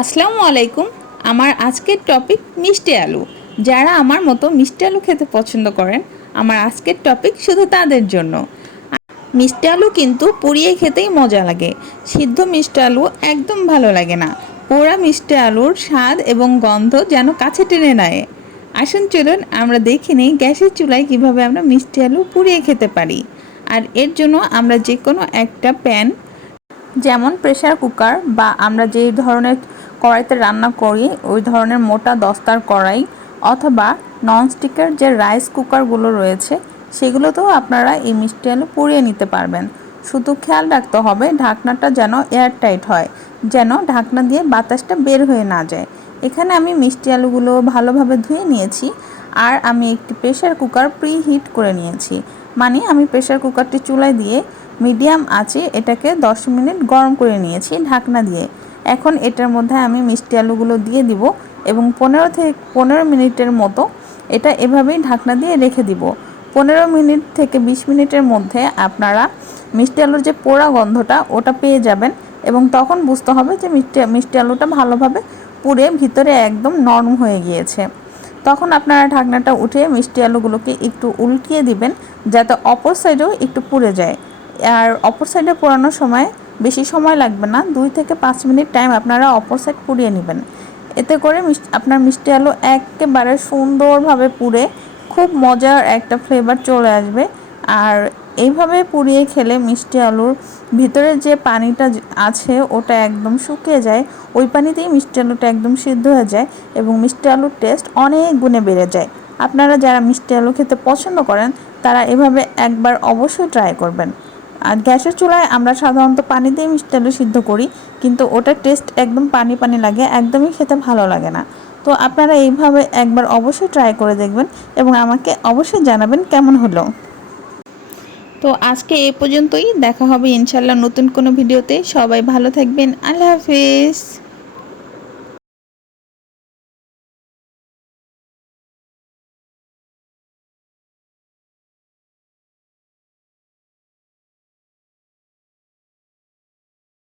আসসালামু আলাইকুম। আমার আজকের টপিক মিষ্টি আলু। যারা আমার মতো মিষ্টি আলু খেতে পছন্দ করেন, আমার আজকের টপিক শুধু তাদের জন্য। মিষ্টি আলু কিন্তু পুড়িয়ে খেতেই মজা লাগে, সিদ্ধ মিষ্টি আলু একদম ভালো লাগে না। পোড়া মিষ্টি আলুর স্বাদ এবং গন্ধ যেন কাছে টেনে নেয়। আসুন চলুন আমরা দেখে নিই গ্যাসের চুলায় কিভাবে আমরা মিষ্টি আলু পুড়িয়ে খেতে পারি। আর এর জন্য আমরা যে কোনো একটা প্যান, যেমন প্রেসার কুকার বা আমরা যেই ধরনের কড়াইতে রান্না করি ওই ধরনের মোটা দস্তার কড়াই, অথবা ননস্টিকের যে রাইস কুকারগুলো রয়েছে সেগুলোতেও আপনারা এই মিষ্টি আলু পুড়িয়ে নিতে পারবেন। শুধু খেয়াল রাখতে হবে ঢাকনাটা যেন এয়ারটাইট হয়, যেন ঢাকনা দিয়ে বাতাসটা বের হয়ে না যায়। এখানে আমি মিষ্টি আলুগুলো ভালোভাবে ধুয়ে নিয়েছি, আর আমি একটি প্রেসার কুকার প্রি হিট করে নিয়েছি। মানে আমি প্রেসার কুকারটি চুলায় দিয়ে মিডিয়াম আঁচে এটাকে 10 মিনিট গরম করে নিয়েছি ঢাকনা দিয়ে। এখন এটার মধ্যে আমি মিষ্টি আলুগুলো দিয়ে দিব এবং 15 মিনিটের মতো এটা এভাবেই ঢাকনা দিয়ে রেখে দিব। 15 মিনিট থেকে 20 মিনিটের মধ্যে আপনারা মিষ্টি আলুর যে পোড়া গন্ধটা ওটা পেয়ে যাবেন, এবং তখন বুঝতে হবে যে মিষ্টি আলুটা ভালোভাবে পুড়ে ভিতরে একদম নরম হয়ে গিয়েছে। তখন আপনারা ঢাকনাটা উঠিয়ে মিষ্টি আলুগুলোকে একটু উল্টিয়ে দিবেন, যাতে অপর সাইডেও একটু পুড়ে যায়। আর অপর সাইডে পোড়ানোর সময় বেশি সময় লাগবে না, 2 থেকে 5 মিনিট টাইম আপনারা অপর সাইড পুড়িয়ে নেবেন। এতে করে আপনার মিষ্টি আলু একেবারে সুন্দরভাবে পুড়ে খুব মজার একটা ফ্লেভার চলে আসবে। আর এইভাবে পুড়িয়ে খেলে মিষ্টি আলুর ভিতরে যে পানিটা আছে ওটা একদম শুকিয়ে যায়, ওই পানিতেই মিষ্টি আলুটা একদম সিদ্ধ হয়ে যায় এবং মিষ্টি আলুর টেস্ট অনেক গুণে বেড়ে যায়। আপনারা যারা মিষ্টি আলু খেতে পছন্দ করেন তারা এভাবে একবার অবশ্যই ট্রাই করবেন। আর গ্যাসের চুলায় আমরা সাধারণত পানি দিয়ে মিষ্টি আলু সিদ্ধ করি, কিন্তু ওটার টেস্ট একদম পানি পানি লাগে, একদমই খেতে ভালো লাগে না। তো আপনারা এইভাবে একবার অবশ্যই ট্রাই করে দেখবেন এবং আমাকে অবশ্যই জানাবেন কেমন হলো। তো আজকে এই পর্যন্তই, দেখা হবে ইনশাল্লাহ নতুন কোনো ভিডিওতে। সবাই ভালো থাকবেন। আল্লাহ হাফিজ।